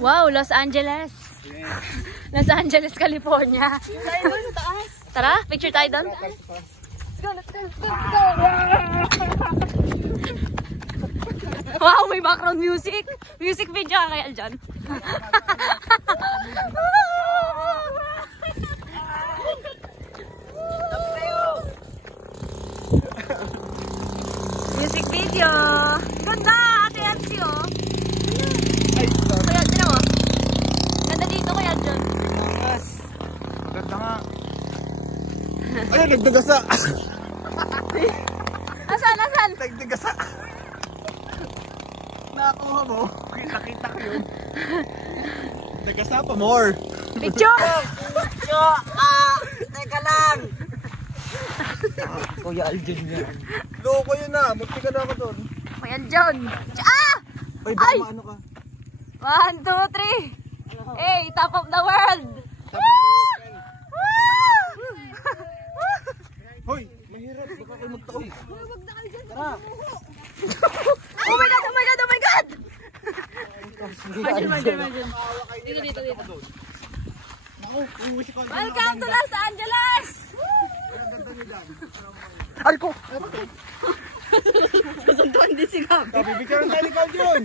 Wow, Los Angeles. Los Angeles, California. Tara, picture tayo doon. Let's go. Wow, may background music. Music video kaya dyan. Music video. Ganda, Ate Yancy, oh. Kuya, tinan mo. Ganda dito, Kuya John. Yes. Ganda nga. Ay, nagdagasa. Nasaan? Nagdagasa. Nakuha mo. Nakita ko yun. Nagdagasa pa more. Picture! Teka lang. Kuya Aljun yan. Loko yun na. Muti ka na ako doon. Kuya John. Ah! Ay, baka maano ka. 1, 2, 3. Hey, top of the world! Hoy, mahirap. Baka kayo magtaoy. Tara. Oh my God! Imagine. Dito. Welcome to Los Angeles! Ay ko! Susunduan din si Gabi. Bibigyan ng talikal yun!